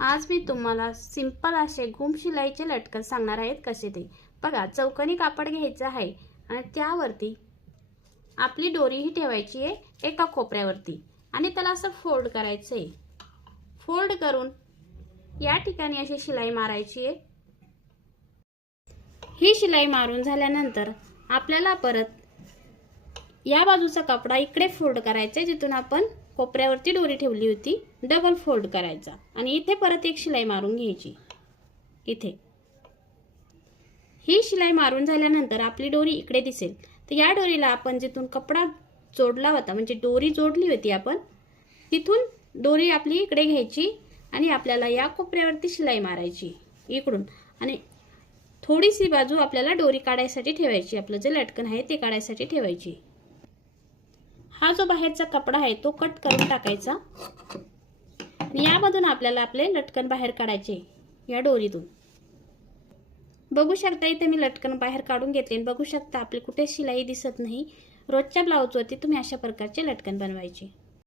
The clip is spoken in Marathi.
आज मी तुम्हाला सिंपल असे घुम शिलाईचे लटकन सांगणार आहेत कसे ते. बघा चौकनी कापड घ्यायचं आहे आणि त्यावरती आपली दोरीही ठेवायची आहे एका कोपऱ्यावरती आणि त्याला असं फोल्ड करायचं आहे. फोल्ड करून या ठिकाणी अशी शिलाई मारायची आहे. ही शिलाई मारून झाल्यानंतर आपल्याला परत या बाजूचा कपडा इकडे फोल्ड करायचा आहे जिथून आपण कोपऱ्यावरती दोरी ठेवली होती. डबल फोल्ड करायचा. आणि इथे परत एक शिलाई मारून घ्यायची. इथे. ही शिलाई मारून झाल्यानंतर आपली डोरी इकडे दिसेल. तर या डोरीला आपण जिथून कपडा जोडला होता म्हणजे डोरी जोडली होती आपण तिथून दोरी आपली इकडे घ्यायची आणि आपल्याला या कोपऱ्यावरती शिलाई मारायची इकडून. आणि थोडीशी बाजू आपल्याला डोरी काढायसाठी ठेवायची. आपलं जे लटकन आहे ते काढायसाठी ठेवायची. हा जो बाहेरचा कपडा आहे तो कट करून टाकायचा. आणि यामधून आपल्याला आपले लटकन बाहेर काढायचे या डोरीतून. बघू शकता इथे मी लटकन बाहेर काढून घेतले आणि बघू शकता आपली कुठे शिलाई दिसत नाही. रोजच्या ब्लाऊजवरती तुम्ही अशा प्रकारचे लटकन बनवायचे.